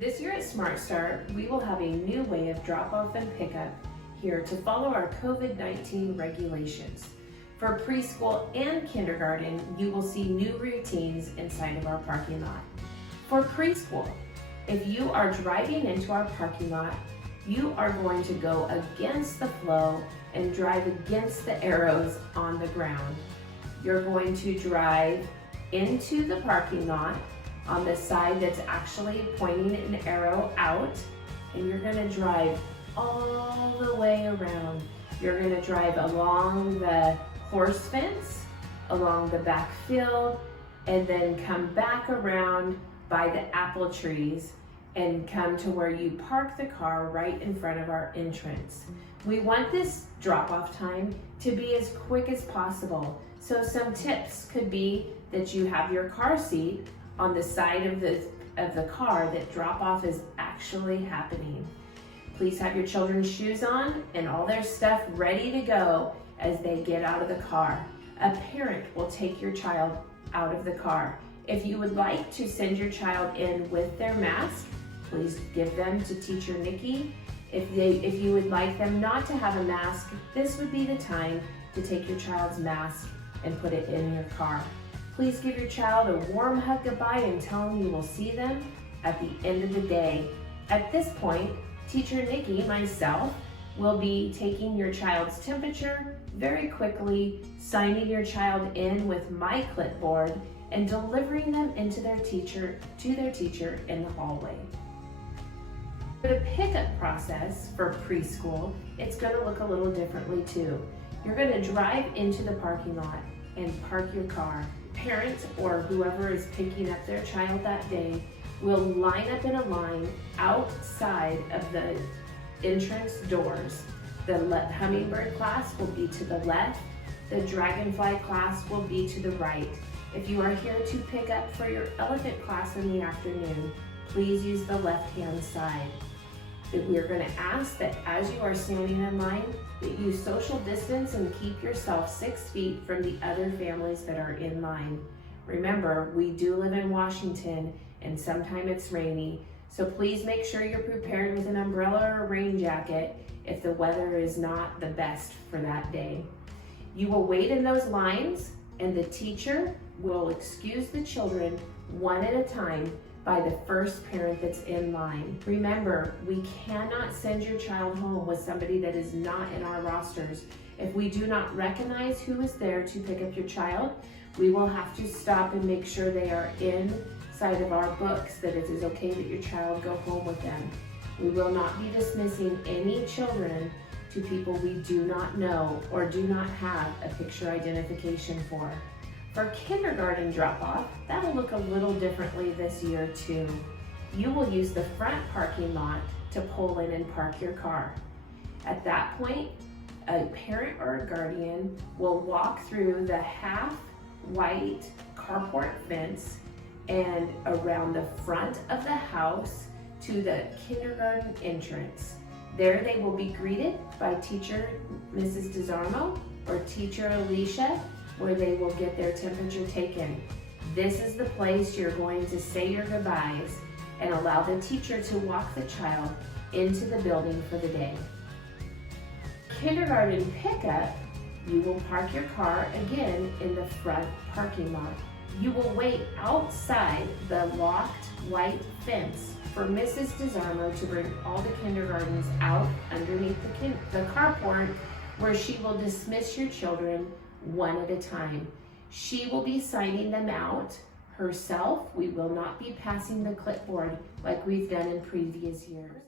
This year at Smart Start, we will have a new way of drop-off and pickup here to follow our COVID-19 regulations. For preschool and kindergarten, you will see new routines inside of our parking lot. For preschool, if you are driving into our parking lot, you are going to go against the flow and drive against the arrows on the ground. You're going to drive into the parking lot on the side that's actually pointing an arrow out, and you're going to drive all the way around. You're going to drive along the horse fence, along the back field, and then come back around by the apple trees and come to where you park the car right in front of our entrance. We want this drop-off time to be as quick as possible. So some tips could be that you have your car seat on the side of the car that drop-off is actually happening. Please have your children's shoes on and all their stuff ready to go as they get out of the car. A parent will take your child out of the car. If you would like to send your child in with their mask, please give them to Teacher Nikki. If you would like them not to have a mask, this would be the time to take your child's mask and put it in your car. Please give your child a warm hug goodbye and tell them you will see them at the end of the day. At this point, Teacher Nikki, myself, will be taking your child's temperature very quickly, signing your child in with my clipboard, and delivering them into their teacher in the hallway. For the pickup process for preschool, it's going to look a little differently too. You're going to drive into the parking lot and park your car. Parents or whoever is picking up their child that day will line up in a line outside of the entrance doors. The hummingbird class will be to the left. The dragonfly class will be to the right. If you are here to pick up for your elephant class in the afternoon, please use the left-hand side. We are going to ask that as you are standing in line, that you social distance and keep yourself 6 feet from the other families that are in line. Remember, we do live in Washington and sometimes it's rainy, so please make sure you're prepared with an umbrella or a rain jacket if the weather is not the best for that day. You will wait in those lines and the teacher will excuse the children one at a time by the first parent that's in line. Remember, we cannot send your child home with somebody that is not in our rosters. If we do not recognize who is there to pick up your child, we will have to stop and make sure they are inside of our books, that it is okay that your child go home with them. We will not be dismissing any children to people we do not know or do not have a picture identification for. For kindergarten drop-off, that will look a little differently this year too. You will use the front parking lot to pull in and park your car. At that point, a parent or a guardian will walk through the half-white carport fence and around the front of the house to the kindergarten entrance. There they will be greeted by teacher Mrs. DeZarmo or teacher Alicia, where they will get their temperature taken. This is the place you're going to say your goodbyes and allow the teacher to walk the child into the building for the day. Kindergarten pickup, you will park your car again in the front parking lot. You will wait outside the locked white fence for Mrs. DeZarmo to bring all the kindergartens out underneath the carport, where she will dismiss your children one at a time. She will be signing them out herself. We will not be passing the clipboard like we've done in previous years.